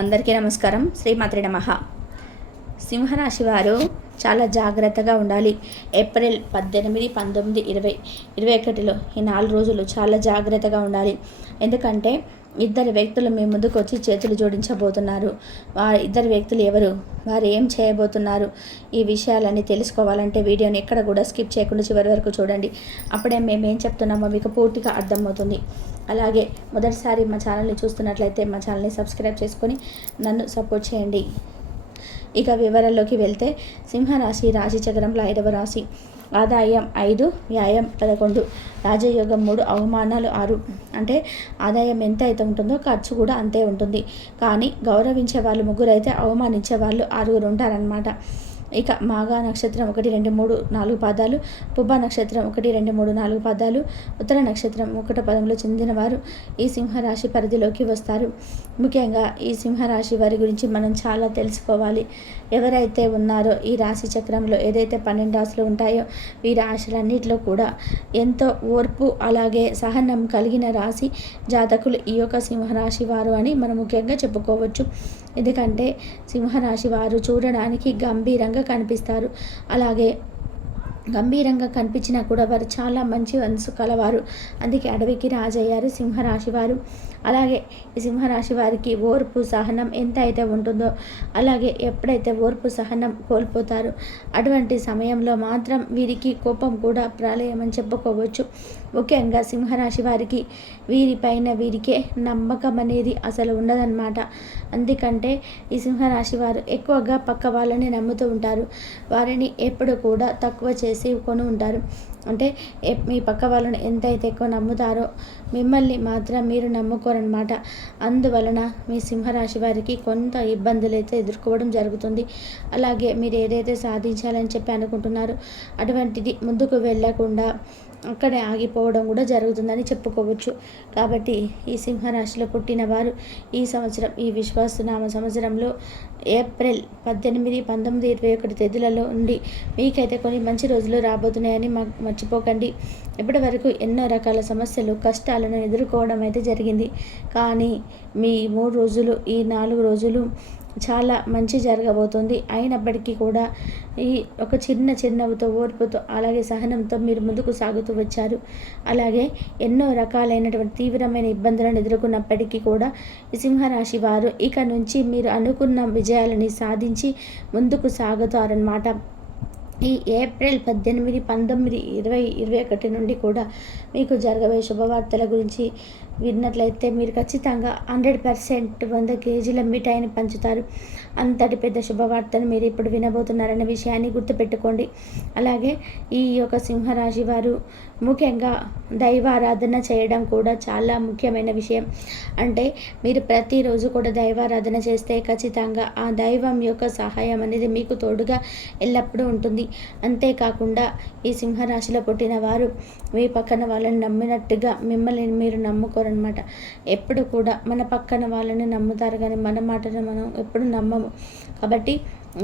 అందరికీ నమస్కారం. శ్రీమాత్రే నమః. సింహరాశి వారు చాలా జాగ్రత్తగా ఉండాలి. ఏప్రిల్ 18, 19, 20, 21లో ఈ 4 రోజులు చాలా జాగ్రత్తగా ఉండాలి. ఎందుకంటే ఇద్దరు వ్యక్తులు మీ ముందుకు వచ్చి చేతులు జోడించబోతున్నారు. ఇద్దరు వ్యక్తులు ఎవరు, వారు ఏం చేయబోతున్నారు, ఈ విషయాలన్నీ తెలుసుకోవాలంటే వీడియోని ఎక్కడ కూడా స్కిప్ చేయకుండా చివరి వరకు చూడండి. అప్పుడే మేము ఏం చెప్తున్నామో మీకు పూర్తిగా అర్థమవుతుంది. అలాగే మొదటిసారి మా ఛానల్ని చూస్తున్నట్లయితే మా ఛానల్ని సబ్స్క్రైబ్ చేసుకొని నన్ను సపోర్ట్ చేయండి. ఇక వివరాల్లోకి వెళ్తే సింహరాశి రాశి చక్రంలో 5వ రాశి. ఆదాయం 5, వ్యయం 11, రాజయోగం 3, అవమానాలు 6. అంటే ఆదాయం ఎంత అయితే ఉంటుందో ఖర్చు కూడా అంతే ఉంటుంది. కానీ గౌరవించే వాళ్ళు 3 అయితే అవమానించే వాళ్ళు 6 ఉంటారనమాట. ఇక మాఘ నక్షత్రం 1, 2, 3, 4 పాదాలు, పుబ్బ నక్షత్రం 1, 2, 3, 4 పాదాలు, ఉత్తర నక్షత్రం 1 పదంలో చెందినవారు ఈ సింహరాశి పరిధిలోకి వస్తారు. ముఖ్యంగా ఈ సింహరాశి వారి గురించి మనం చాలా తెలుసుకోవాలి. ఎవరైతే ఉన్నారో ఈ రాశి చక్రంలో ఏదైతే 12 రాశులు ఉంటాయో ఈ రాశులన్నింటిలో కూడా ఎంతో ఓర్పు అలాగే సహనం కలిగిన రాశి జాతకులు ఈ యొక్క సింహరాశి వారు అని మనం ముఖ్యంగా చెప్పుకోవచ్చు. ఎందుకంటే సింహరాశి వారు చూడడానికి గంభీరంగా కనిపిస్తారు. అలాగే గంభీరంగా కనిపించినా కూడా వారు చాలా మంచి మనసు కలవారు. అందుకే అడవికి రాజయ్యారు సింహరాశి వారు. అలాగే ఈ సింహరాశి వారికి ఓర్పు సహనం ఎంత అయితే ఉంటుందో అలాగే ఎప్పుడైతే ఓర్పు సహనం కోల్పోతారో అటువంటి సమయంలో మాత్రం వీరికి కోపం కూడా ప్రళయం అని చెప్పుకోవచ్చు. ముఖ్యంగా సింహరాశి వారికి వీరిపైన వీరికే నమ్మకం అనేది అసలు ఉండదన్నమాట. అందుకంటే ఈ సింహరాశి వారు ఎక్కువగా పక్క వాళ్ళని నమ్ముతూ ఉంటారు. వారిని ఎప్పుడు కూడా తక్కువ చేసి కొని ఉంటారు. అంటే మీ పక్క వాళ్ళని ఎంతైతే ఎక్కువ నమ్ముతారో మిమ్మల్ని మాత్రం మీరు నమ్ముకోరనమాట. అందువలన మీ సింహరాశి వారికి కొంత ఇబ్బందులు అయితే ఎదుర్కోవడం జరుగుతుంది. అలాగే మీరు ఏదైతే సాధించాలని చెప్పి అనుకుంటున్నారో అటువంటిది ముందుకు వెళ్ళకుండా అక్కడే ఆగిపోవడం కూడా జరుగుతుందని చెప్పుకోవచ్చు. కాబట్టి ఈ సింహరాశిలో పుట్టిన వారు ఈ సంవత్సరం ఈ విశ్వాసనామ సంవత్సరంలో ఏప్రిల్ 18, 19, 21 తేదీలలో ఉండి మీకైతే కొన్ని మంచి రోజులు రాబోతున్నాయని మర్చిపోకండి. ఇప్పటి వరకు ఎన్నో రకాల సమస్యలు కష్టాలను ఎదుర్కోవడం అయితే జరిగింది. కానీ మీ 3 రోజులు ఈ 4 రోజులు చాలా మంచి జరగబోతుంది. అయినప్పటికీ కూడా ఈ ఒక చిరునవ్వుతో ఓర్పుతో అలాగే సహనంతో మీరు ముందుకు సాగుతూ వచ్చారు. అలాగే ఎన్నో రకాలైనటువంటి తీవ్రమైన ఇబ్బందులను ఎదుర్కొన్నప్పటికీ కూడా ఈ సింహరాశి వారు ఇక నుంచి మీరు అనుకున్న విజయాలని సాధించి ముందుకు సాగుతారన్నమాట. ఈ ఏప్రిల్ 18, 19, 20, 21 నుండి కూడా మీకు జరగబోయే శుభవార్తల గురించి విన్నట్లయితే మీరు ఖచ్చితంగా 100% 100 కేజీల మిఠాయిని పంచుతారు. అంతటి పెద్ద శుభవార్తను మీరు ఇప్పుడు వినబోతున్నారనే విషయాన్ని గుర్తుపెట్టుకోండి. అలాగే ఈ యొక్క సింహరాశి వారు ముఖ్యంగా దైవారాధన చేయడం కూడా చాలా ముఖ్యమైన విషయం. అంటే మీరు ప్రతిరోజు కూడా దైవారాధన చేస్తే ఖచ్చితంగా ఆ దైవం యొక్క సహాయం అనేది మీకు తోడుగా ఎల్లప్పుడూ ఉంటుంది. అంతేకాకుండా ఈ సింహరాశిలో పుట్టిన వారు మీ పక్కన వాళ్ళని నమ్మినట్టుగా మిమ్మల్ని మీరు నమ్ముకోరనమాట. ఎప్పుడు కూడా మన పక్కన వాళ్ళని నమ్ముతారు కానీ మన మాటను మనం ఎప్పుడు నమ్మము. కాబట్టి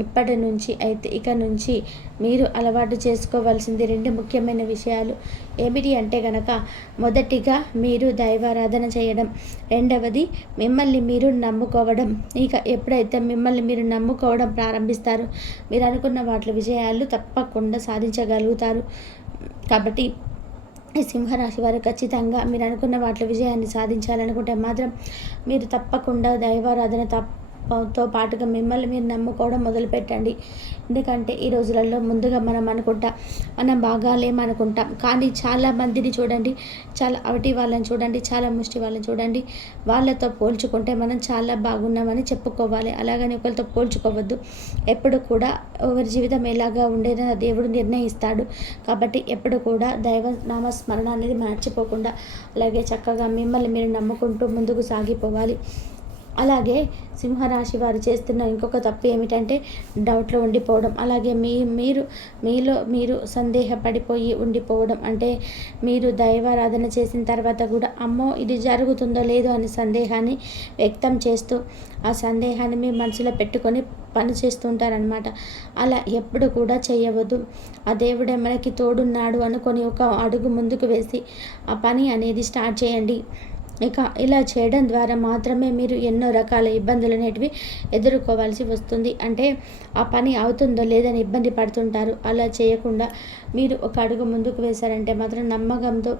ఇప్పటి నుంచి అయితే ఇక నుంచి మీరు అలవాటు చేసుకోవాల్సింది 2 ముఖ్యమైన విషయాలు ఏమిటి అంటే కనుక మొదటిగా మీరు దైవారాధన చేయడం, రెండవది మిమ్మల్ని మీరు నమ్ముకోవడం. ఇక ఎప్పుడైతే మిమ్మల్ని మీరు నమ్ముకోవడం ప్రారంభిస్తారో మీరు అనుకున్న వాటి విజయాలు తప్పకుండా సాధించగలుగుతారు. కాబట్టి ఈ సింహరాశి వారు ఖచ్చితంగా మీరు అనుకున్న వాటి విజయాన్ని సాధించాలనుకుంటే మాత్రం మీరు తప్పకుండా దైవారాధన తో పాటుగా మిమ్మల్ని మీరు నమ్ముకోవడం మొదలుపెట్టండి. ఎందుకంటే ఈ రోజులలో ముందుగా మనం బాగా లేమనుకుంటాం. కానీ చాలా మందిని చూడండి, చాలా అవటి వాళ్ళని చూడండి, చాలా ముష్టి వాళ్ళని చూడండి, వాళ్ళతో పోల్చుకుంటే మనం చాలా బాగున్నామని చెప్పుకోవాలి. అలాగని ఒకరితో పోల్చుకోవద్దు. ఎప్పుడు కూడా ఎవరి జీవితం ఎలాగా ఉండేదో దేవుడు నిర్ణయిస్తాడు. కాబట్టి ఎప్పుడు కూడా దైవ నామస్మరణ అనేది మర్చిపోకుండా అలాగే చక్కగా మిమ్మల్ని మీరు నమ్ముకుంటూ ముందుకు సాగిపోవాలి. అలాగే సింహరాశి వారు చేస్తున్న ఇంకొక తప్పు ఏమిటంటే డౌట్లో ఉండిపోవడం. అలాగే మీలో మీరు సందేహపడిపోయి ఉండిపోవడం. అంటే మీరు దైవారాధన చేసిన తర్వాత కూడా అమ్మో ఇది జరుగుతుందో లేదో అనే సందేహాన్ని వ్యక్తం చేస్తూ ఆ సందేహాన్ని మీ మనసులో పెట్టుకొని పని చేస్తుంటారనమాట. అలా ఎప్పుడు కూడా చేయవద్దు. ఆ దేవుడే మనకి తోడున్నాడు అనుకొని ఒక అడుగు ముందుకు వేసి ఆ పని అనేది స్టార్ట్ చేయండి. ఇక ఇలా చేయడం ద్వారా మాత్రమే మీరు ఎన్నో రకాల ఇబ్బందులు అనేటివి ఎదుర్కోవాల్సి వస్తుంది. అంటే ఆ పని అవుతుందో లేదని ఇబ్బంది పడుతుంటారు. అలా చేయకుండా మీరు ఒక అడుగు ముందుకు వేశారంటే మాత్రం నమ్మకంతో,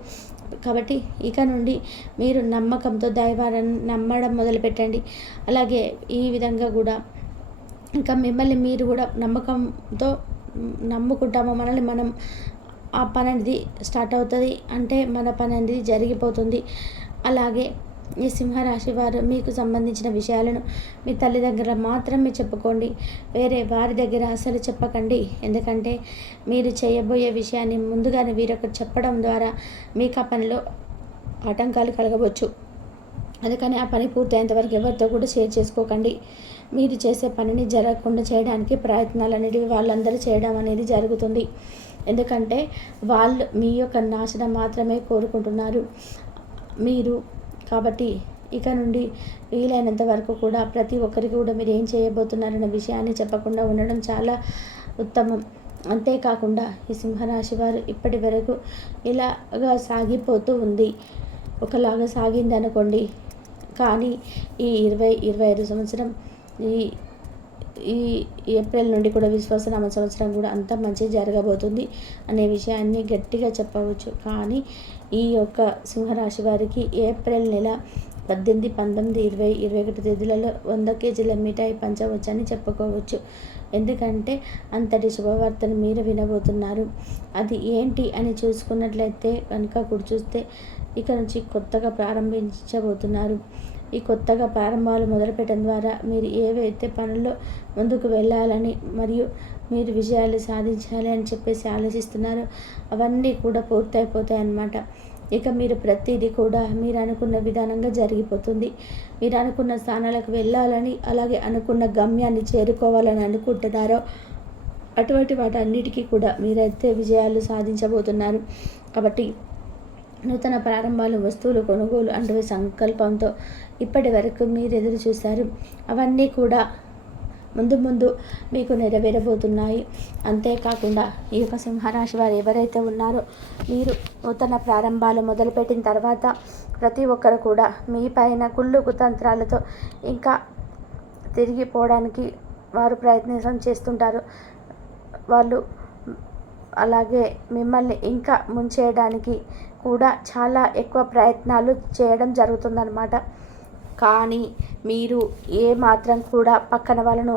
కాబట్టి ఇక నుండి మీరు నమ్మకంతో దైవాన్ని నమ్మడం మొదలుపెట్టండి. అలాగే ఈ విధంగా కూడా ఇంకా మిమ్మల్ని మీరు కూడా నమ్మకంతో నమ్ముకుంటాము, మనల్ని మనం ఆ పని అనేది స్టార్ట్ అవుతుంది, అంటే మన పని అనేది జరిగిపోతుంది. అలాగే ఈ సింహరాశి వారు మీకు సంబంధించిన విషయాలను మీ తల్లి దగ్గర మాత్రమే చెప్పుకోండి, వేరే వారి దగ్గర అసలు చెప్పకండి. ఎందుకంటే మీరు చేయబోయే విషయాన్ని ముందుగానే వీరొకరు చెప్పడం ద్వారా మీకు ఆ పనిలో ఆటంకాలు కలగవచ్చు. అందుకని ఆ పని పూర్తయ్యేంతవరకు ఎవరితో కూడా షేర్ చేసుకోకండి. మీరు చేసే పనిని జరగకుండా చేయడానికి ప్రయత్నాలు అనేటివి వాళ్ళందరూ చేయడం అనేది జరుగుతుంది. ఎందుకంటే వాళ్ళు మీ యొక్క నాశనం మాత్రమే కోరుకుంటున్నారు మీరు. కాబట్టి ఇక నుండి వీలైనంత వరకు కూడా ప్రతి ఒక్కరికి కూడా మీరు ఏం చేయబోతున్నారన్న విషయాన్ని చెప్పకుండా ఉండడం చాలా ఉత్తమం. అంతేకాకుండా ఈ సింహరాశి వారు ఇప్పటి వరకు ఇలాగా సాగిపోతూ ఉంది, ఒకలాగా సాగింది అనుకోండి. కానీ ఈ 2025 సంవత్సరం ఈ ఈ ఏప్రిల్ నుండి కూడా విశ్వాసనామ సంవత్సరం కూడా అంత మంచి జరగబోతుంది అనే విషయాన్ని గట్టిగా చెప్పవచ్చు. కానీ ఈ యొక్క సింహరాశి వారికి ఏప్రిల్ నెల 18, 19, 20, 21 తేదీలలో 100 కేజీల మిఠాయి పంచవచ్చని చెప్పుకోవచ్చు. ఎందుకంటే అంతటి శుభవార్తను మీరు వినబోతున్నారు. అది ఏంటి అని చూసుకున్నట్లయితే కనుక కూడా చూస్తే ఇక నుంచి కొత్తగా ప్రారంభించబోతున్నారు. ఈ కొత్తగా ప్రారంభాలు మొదలుపెట్టడం ద్వారా మీరు ఏవైతే పనుల్లో ముందుకు వెళ్ళాలని మరియు మీరు విజయాలు సాధించాలి అని చెప్పేసి ఆలోచిస్తున్నారో అవన్నీ కూడా పూర్తయిపోతాయి అన్నమాట. ఇక మీరు ప్రతిదీ కూడా మీరు అనుకున్న విధానంగా జరిగిపోతుంది. మీరు అనుకున్న స్థానాలకు వెళ్ళాలని, అలాగే అనుకున్న గమ్యాన్ని చేరుకోవాలని అనుకుంటున్నారో అటువంటి వాటన్నిటికీ కూడా మీరైతే విజయాలు సాధించబోతున్నారు. కాబట్టి నూతన ప్రారంభాలు, వస్తువులు కొనుగోలు అంటే సంకల్పంతో ఇప్పటి వరకు మీరు ఎదురు చూశారు, అవన్నీ కూడా ముందు ముందు మీకు నెరవేరబోతున్నాయి. అంతేకాకుండా ఈ యొక్క సింహరాశి వారు ఎవరైతే ఉన్నారో మీరు నూతన ప్రారంభాలు మొదలుపెట్టిన తర్వాత ప్రతి ఒక్కరు కూడా మీ పైన కుళ్ళు కుతంత్రాలతో ఇంకా తిరిగిపోవడానికి వారు ప్రయత్నం చేస్తుంటారు. వాళ్ళు అలాగే మిమ్మల్ని ఇంకా ముంచేయడానికి కూడా చాలా ఎక్కువ ప్రయత్నాలు చేయడం జరుగుతుందన్నమాట. కానీ మీరు ఏ మాత్రం కూడా పక్కన వాళ్ళను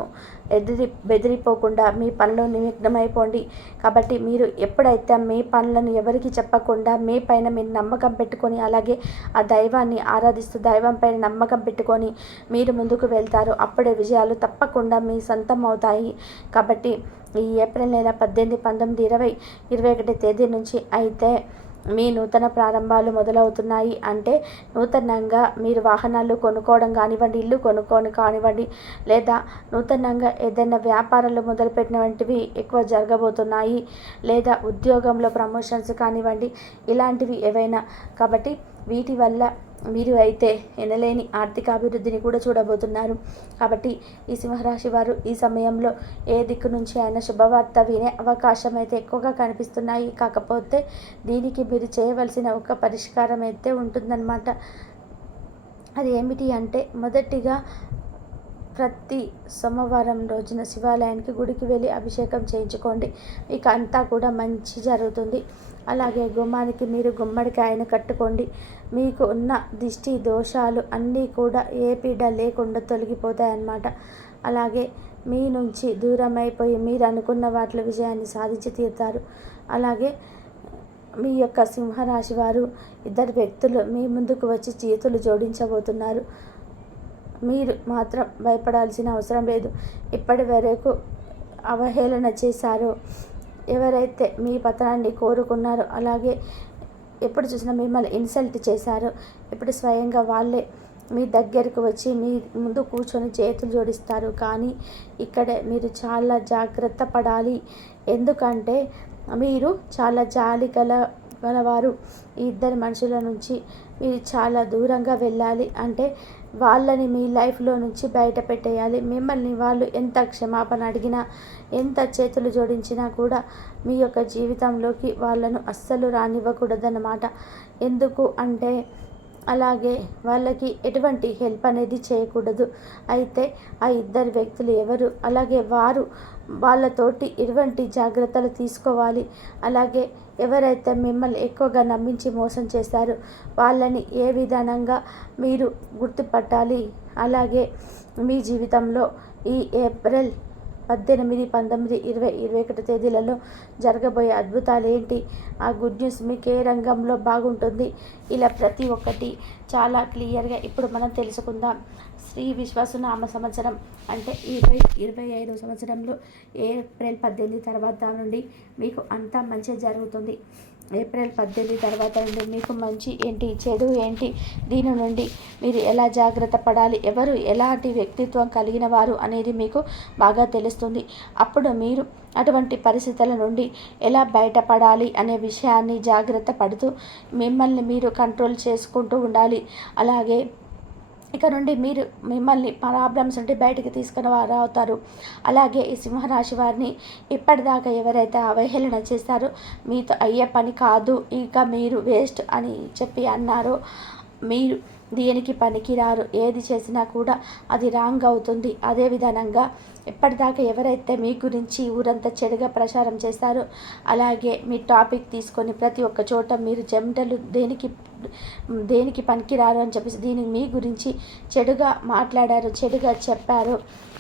బెదిరిపోకుండా మీ పనిలో నిమగ్నమైపోండి. కాబట్టి మీరు ఎప్పుడైతే మీ పనులను ఎవరికి చెప్పకుండా మీ పైన మీరు నమ్మకం పెట్టుకొని, అలాగే ఆ దైవాన్ని ఆరాధిస్తూ దైవం పైన నమ్మకం పెట్టుకొని మీరు ముందుకు వెళ్తారో అప్పుడే విజయాలు తప్పకుండా మీ సొంతం అవుతాయి. కాబట్టి ఈ ఏప్రిల్ నెల 18, 19, 20, 21 తేదీ నుంచి అయితే మీ నూతన ప్రారంభాలు మొదలవుతున్నాయి. అంటే నూతనంగా మీరు వాహనాలు కొనుక్కోవడం కానివ్వండి, ఇల్లు కొనుక్కొని కానివ్వండి, లేదా నూతనంగా ఏదైనా వ్యాపారాలు మొదలుపెట్టిన వంటివి ఎక్కువ జరగబోతున్నాయి. లేదా ఉద్యోగంలో ప్రమోషన్స్ కానివ్వండి, ఇలాంటివి ఏవైనా. కాబట్టి వీటి వల్ల మీరు అయితే ఎనలేని ఆర్థిక అభివృద్ధిని కూడా చూడబోతున్నారు. కాబట్టి ఈ సింహరాశి వారు ఈ సమయంలో ఏ దిక్కు నుంచి అయినా శుభవార్త వినే అవకాశం అయితే ఎక్కువగా కనిపిస్తున్నాయి. కాకపోతే దీనికి మీరు చేయవలసిన ఒక పరిష్కారం అయితే ఉంటుందన్నమాట. అది ఏమిటి అంటే, మొదటిగా ప్రతి సోమవారం రోజున శివాలయానికి గుడికి వెళ్ళి అభిషేకం చేయించుకోండి. మీకు అంతా కూడా మంచి జరుగుతుంది. అలాగే గుమ్మానికి మీరు గుమ్మడికాయను కట్టుకోండి. మీకు ఉన్న దిష్టి దోషాలు అన్నీ కూడా ఏ పీడ లేకుండా తొలగిపోతాయన్నమాట. అలాగే మీ నుంచి దూరం అయిపోయి మీరు అనుకున్న వాటిలో విజయాన్ని సాధించి తీరుతారు. అలాగే మీ యొక్క సింహరాశి వారు 2 వ్యక్తులు మీ ముందుకు వచ్చి చేతులు జోడించబోతున్నారు. మీరు మాత్రం భయపడాల్సిన అవసరం లేదు. ఇప్పటి వరకు అవహేళన చేశారో, ఎవరైతే మీ పతనాన్ని కోరుకున్నారో, అలాగే ఎప్పుడు చూసినా మిమ్మల్ని ఇన్సల్ట్ చేశారో, ఇప్పుడు స్వయంగా వాళ్ళే మీ దగ్గరకు వచ్చి మీ ముందు కూర్చొని చేతులు జోడిస్తారు. కానీ ఇక్కడే మీరు చాలా జాగ్రత్త పడాలి. ఎందుకంటే మీరు చాలా జాలి గలవారు. ఈ 2 మనుషుల నుంచి మీరు చాలా దూరంగా వెళ్ళాలి. అంటే వాళ్ళని మీ లైఫ్లో నుంచి బయట పెట్టేయాలి. మిమ్మల్ని వాళ్ళు ఎంత క్షమాపణ అడిగినా, ఎంత చేతులు జోడించినా కూడా మీ యొక్క జీవితంలోకి వాళ్ళను అస్సలు రానివ్వకూడదన్నమాట. ఎందుకు అంటే అలాగే వాళ్ళకి ఎటువంటి హెల్ప్ అనేది చేయకూడదు. అయితే ఆ ఇద్దరు వ్యక్తులు ఎవరు, అలాగే వారు వాళ్ళతోటి ఎటువంటి జాగ్రత్తలు తీసుకోవాలి, అలాగే ఎవరైతే మిమ్మల్ని ఎక్కువగా నమ్మించి మోసం చేశారో వాళ్ళని ఏ విధానంగా మీరు గుర్తుపట్టాలి, అలాగే మీ జీవితంలో ఈ ఏప్రిల్ 18, 19, 20, 21 తేదీలలో జరగబోయే అద్భుతాలు ఏంటి, ఆ గుడ్ న్యూస్ మీకు ఏ రంగంలో బాగుంటుంది, ఇలా ప్రతి ఒక్కటి చాలా క్లియర్గా ఇప్పుడు మనం తెలుసుకుందాం. శ్రీ విశ్వాసనామ సంవత్సరం అంటే 2025 సంవత్సరంలో ఏప్రిల్ 18 తర్వాత నుండి మీకు అంతా మంచి జరుగుతుంది. ఏప్రిల్ 18 తర్వాత నుండి మీకు మంచి ఏంటి, చెడు ఏంటి, దీని నుండి మీరు ఎలా జాగ్రత్త పడాలి, ఎవరు ఎలాంటి వ్యక్తిత్వం కలిగిన వారు అనేది మీకు బాగా తెలుస్తుంది. అప్పుడు మీరు అటువంటి పరిస్థితుల నుండి ఎలా బయటపడాలి అనే విషయాన్ని జాగ్రత్త పడుతూ మిమ్మల్ని మీరు కంట్రోల్ చేసుకుంటూ ఉండాలి. అలాగే ఇక నుండి మీరు మిమ్మల్ని ప్రాబ్లమ్స్ నుండి బయటికి తీసుకుని వారు అవుతారు. అలాగే ఈ సింహరాశి వారిని ఇప్పటిదాకా ఎవరైతే అవహేళన చేస్తారో మీతో అయ్యే పని కాదు, ఇక మీరు వేస్ట్ అని చెప్పి అన్నారో, మీరు దేనికి పనికిరారు, ఏది చేసినా కూడా అది రాంగ్ అవుతుంది. అదే విధానంగా ఎప్పటిదాకా ఎవరైతే మీ గురించి ఊరంతా చెడుగా ప్రచారం చేస్తారో, అలాగే మీ టాపిక్ తీసుకొని ప్రతి ఒక్క చోట మీరు చెమటలు దేనికి పనికిరారు అని చెప్పేసి దీనికి మీ గురించి చెడుగా మాట్లాడారు, చెడుగా చెప్పారు,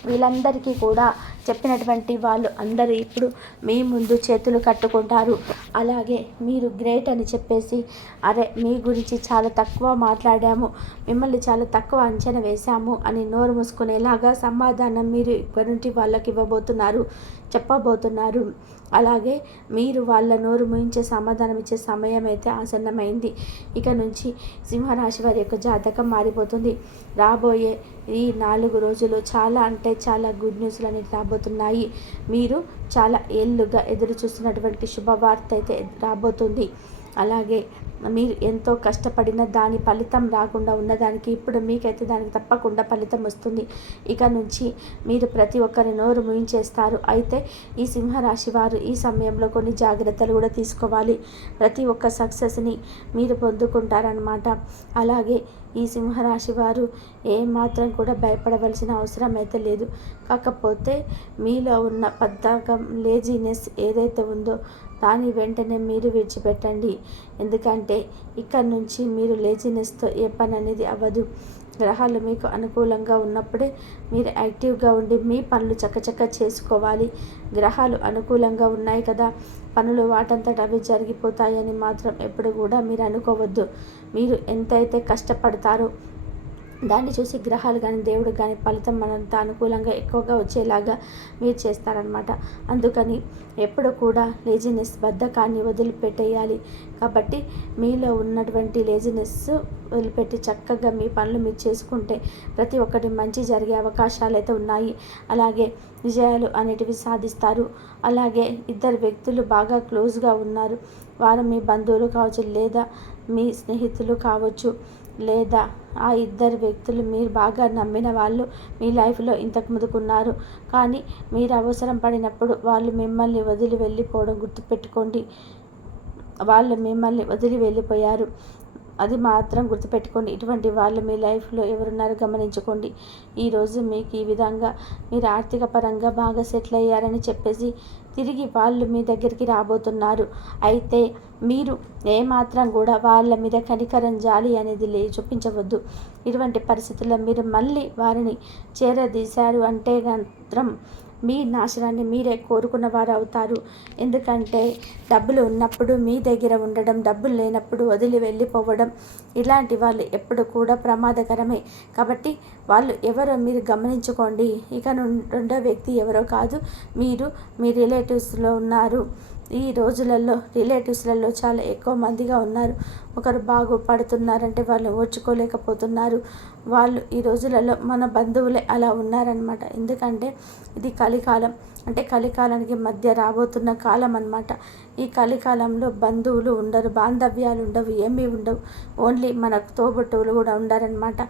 వీళ్ళందరికీ కూడా చెప్పినటువంటి వాళ్ళు అందరూ ఇప్పుడు మీ ముందు చేతులు కట్టుకుంటారు. అలాగే మీరు గ్రేట్ అని చెప్పేసి, అరే మీ గురించి చాలా తక్కువ మాట్లాడాము, మిమ్మల్ని చాలా తక్కువ అంచనా వేశాము అని నోరు మూసుకునేలాగా సమాధానం మీరు ఇక్కడి నుండి వాళ్ళకి ఇవ్వబోతున్నారు, చెప్పబోతున్నారు. అలాగే మీరు వాళ్ళ నోరు ముయించే సమాధానం ఇచ్చే సమయం అయితే ఆసన్నమైంది. ఇక నుంచి సింహరాశి వారి యొక్క జాతకం మారిపోతుంది. రాబోయే ఈ 4 రోజులు చాలా అంటే చాలా గుడ్ న్యూస్లు అనేవి రాబోతున్నాయి. మీరు చాలా ఏళ్ళుగా ఎదురు చూస్తున్నటువంటి శుభవార్త అయితే రాబోతుంది. అలాగే మీరు ఎంతో కష్టపడిన దాని ఫలితం రాకుండా ఉన్నదానికి ఇప్పుడు మీకైతే దానికి తప్పకుండా ఫలితం వస్తుంది. ఇక నుంచి మీరు ప్రతి ఒక్కరి నోరు ముయించేస్తారు. అయితే ఈ సింహరాశి వారు ఈ సమయంలో కొన్ని జాగ్రత్తలు కూడా తీసుకోవాలి. ప్రతి ఒక్క సక్సెస్ని మీరు పొందుకుంటారనమాట. అలాగే ఈ సింహరాశి వారు ఏమాత్రం కూడా భయపడవలసిన అవసరం అయితే లేదు. కాకపోతే మీలో ఉన్న బద్ధకం, లేజినెస్ ఏదైతే ఉందో దాన్ని వెంటనే మీరు విడిచిపెట్టండి. ఎందుకంటే ఇక్కడ నుంచి మీరు లేజినెస్తో ఏ పని అనేది అవ్వదు. గ్రహాలు మీకు అనుకూలంగా ఉన్నప్పుడే మీరు యాక్టివ్గా ఉండి మీ పనులు చక్కచక్క చేసుకోవాలి. గ్రహాలు అనుకూలంగా ఉన్నాయి కదా, పనులు వాటంతట అవి జరిగిపోతాయని మాత్రం ఎప్పుడు కూడా మీరు అనుకోవద్దు. మీరు ఎంతైతే కష్టపడతారో దాన్ని చూసి గ్రహాలు కానీ దేవుడు కానీ ఫలితం మనంత అనుకూలంగా ఎక్కువగా వచ్చేలాగా మీరు చేస్తారనమాట. అందుకని ఎప్పుడు కూడా లేజినెస్, బద్ధకాన్ని వదిలిపెట్టేయాలి. కాబట్టి మీలో ఉన్నటువంటి లేజినెస్ వదిలిపెట్టి చక్కగా మీ పనులు మీరు చేసుకుంటే ప్రతి ఒక్కటి మంచి జరిగే అవకాశాలు అయితే ఉన్నాయి. అలాగే విజయాలు అనేటివి సాధిస్తారు. అలాగే ఇద్దరు వ్యక్తులు బాగా క్లోజ్గా ఉన్నారు. వారు మీ బంధువులు కావచ్చు, లేదా మీ స్నేహితులు కావచ్చు, లేదా ఆ ఇద్దరు వ్యక్తులు మీరు బాగా నమ్మిన వాళ్ళు మీ లైఫ్లో ఇంతకు ముందుకున్నారు. కానీ మీరు అవసరం పడినప్పుడు వాళ్ళు మిమ్మల్ని వదిలి వెళ్ళిపోవడం గుర్తుపెట్టుకోండి. వాళ్ళు మిమ్మల్ని వదిలి వెళ్ళిపోయారు, అది మాత్రం గుర్తుపెట్టుకోండి. ఇటువంటి వాళ్ళు మీ లైఫ్లో ఎవరున్నారో గమనించుకోండి. ఈరోజు మీకు ఈ విధంగా మీరు ఆర్థిక పరంగా బాగా సెటిల్ అయ్యారని చెప్పేసి తిరిగి వాళ్ళు మీ దగ్గరికి రాబోతున్నారు. అయితే మీరు ఏమాత్రం కూడా వాళ్ళ మీద కనికరం, జాలి అనేది చూపించవద్దు. ఇటువంటి పరిస్థితుల్లో మీరు మళ్ళీ వారిని చేరదీశారు అంటే మాత్రం మీ నాశనాన్ని మీరే కోరుకున్న వారు అవుతారు. ఎందుకంటే డబ్బులు ఉన్నప్పుడు మీ దగ్గర ఉండడం, డబ్బులు లేనప్పుడు వదిలి వెళ్ళిపోవడం, ఇలాంటి వాళ్ళు ఎప్పుడు కూడా ప్రమాదకరమే. కాబట్టి వాళ్ళు ఎవరో మీరు గమనించుకోండి. ఇక రెండో వ్యక్తి ఎవరో కాదు, మీరు మీ రిలేటివ్స్లో ఉన్నారు. ఈ రోజులలో రిలేటివ్స్లలో చాలా ఎక్కువ మందిగా ఉన్నారు. ఒకరు బాగుపడుతున్నారంటే వాళ్ళు ఓర్చుకోలేకపోతున్నారు. వాళ్ళు ఈ రోజులలో మన బంధువులే అలా ఉన్నారనమాట. ఎందుకంటే ఇది కలికాలం, అంటే కలికాలానికి మధ్య రాబోతున్న కాలం అన్నమాట. ఈ కలికాలంలో బంధువులు ఉండరు, బాంధవ్యాలు ఉండవు, ఏమీ ఉండవు. ఓన్లీ మన తోబుట్టువులు కూడా ఉండారనమాట.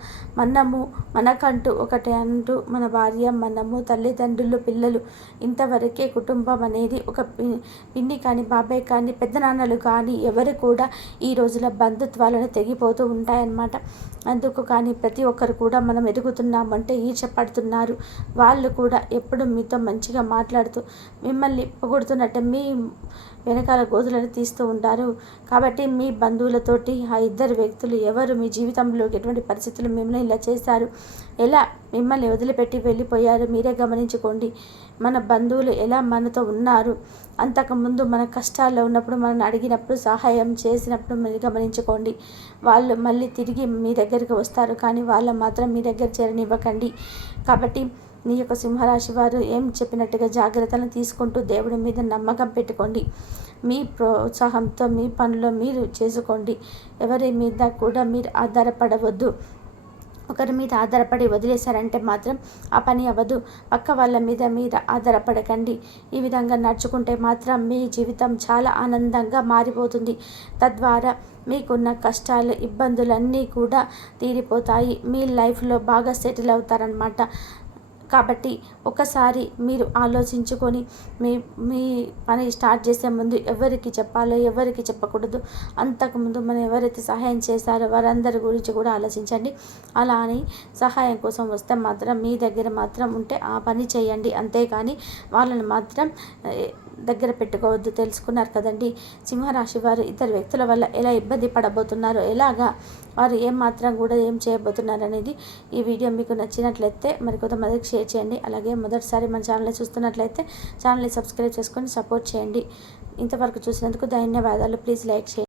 మనకంటూ ఒకటి అంటూ మన భార్య, మనము, తల్లిదండ్రులు, పిల్లలు, ఇంతవరకే కుటుంబం అనేది ఒక పిన్ని పిన్ని కానీ, బాబాయ్ కానీ, పెద్దనాన్నలు కానీ ఎవరు కూడా ఈ రోజుల బంధుత్వాలను తెగిపోతూ ఉంటాయన్నమాట. అందుకు కానీ ప్రతి ఒక్కరు కూడా మనం ఎదుగుతున్నామంటే ఈర్ష్యపడుతున్నారు. వాళ్ళు కూడా ఎప్పుడు మీతో మంచిగా మాట్లాడుతూ మిమ్మల్ని పొగుడుతున్నట్టే మీ వెనకాల గోతులను తీస్తూ ఉంటారు. కాబట్టి మీ బంధువులతోటి ఆ ఇద్దరు వ్యక్తులు ఎవరు మీ జీవితంలో ఎటువంటి పరిస్థితులు మిమ్మల్ని ఇలా చేశారు, ఎలా మిమ్మల్ని వదిలిపెట్టి వెళ్ళిపోయారు మీరే గమనించుకోండి. మన బంధువులు ఎలా మనతో ఉన్నారు, అంతకుముందు మన కష్టాల్లో ఉన్నప్పుడు మనల్ని అడిగినప్పుడు సహాయం చేసినప్పుడు మీరు గమనించుకోండి. వాళ్ళు మళ్ళీ తిరిగి మీ దగ్గరికి వస్తారు, కానీ వాళ్ళు మాత్రం మీ దగ్గర చేరనివ్వకండి. కాబట్టి మీ యొక్క సింహరాశి వారు ఏం చెప్పినట్టుగా జాగ్రత్తలను తీసుకుంటూ దేవుడి మీద నమ్మకం పెట్టుకోండి. మీ ప్రోత్సాహంతో మీ పనులు మీరు చేసుకోండి. ఎవరి మీద కూడా మీరు ఆధారపడవద్దు. ఒకరి మీద ఆధారపడి వదిలేశారంటే మాత్రం ఆ పని అవ్వదు. పక్క వాళ్ళ మీద మీరు ఆధారపడకండి. ఈ విధంగా నడుచుకుంటే మాత్రం మీ జీవితం చాలా ఆనందంగా మారిపోతుంది. తద్వారా మీకున్న కష్టాలు, ఇబ్బందులన్నీ కూడా తీరిపోతాయి. మీ లైఫ్లో బాగా సెటిల్ అవుతారనమాట. కాబట్టి ఒకసారి మీరు ఆలోచించుకొని మీ పని స్టార్ట్ చేసే ముందు ఎవరికి చెప్పాలో ఎవరికి చెప్పకూడదు, అంతకుముందు మనం ఎవరైతే సహాయం చేశారో వారందరి గురించి కూడా ఆలోచించండి. అలా అని సహాయం కోసం వస్తే మాత్రం మీ దగ్గర మాత్రం ఉంటే ఆ పని చేయండి. అంతేకాని వాళ్ళని మాత్రం దగ్గర పెట్టుకోవద్దు. తెలుసుకున్నారు కదండి సింహరాశి వారు ఇద్దరు వ్యక్తుల వల్ల ఎలా ఇబ్బంది పడబోతున్నారో, ఎలాగా వారు ఏం మాత్రం కూడా ఏం చేయబోతున్నారు అనేది. ఈ వీడియో మీకు నచ్చినట్లయితే మరి కొంతమందికి షేర్ చేయండి. అలాగే మొదటిసారి మన ఛానల్ని చూస్తున్నట్లయితే ఛానల్ని సబ్స్క్రైబ్ చేసుకొని సపోర్ట్ చేయండి. ఇంతవరకు చూసినందుకు ధన్యవాదాలు. ప్లీజ్ లైక్ చేయండి.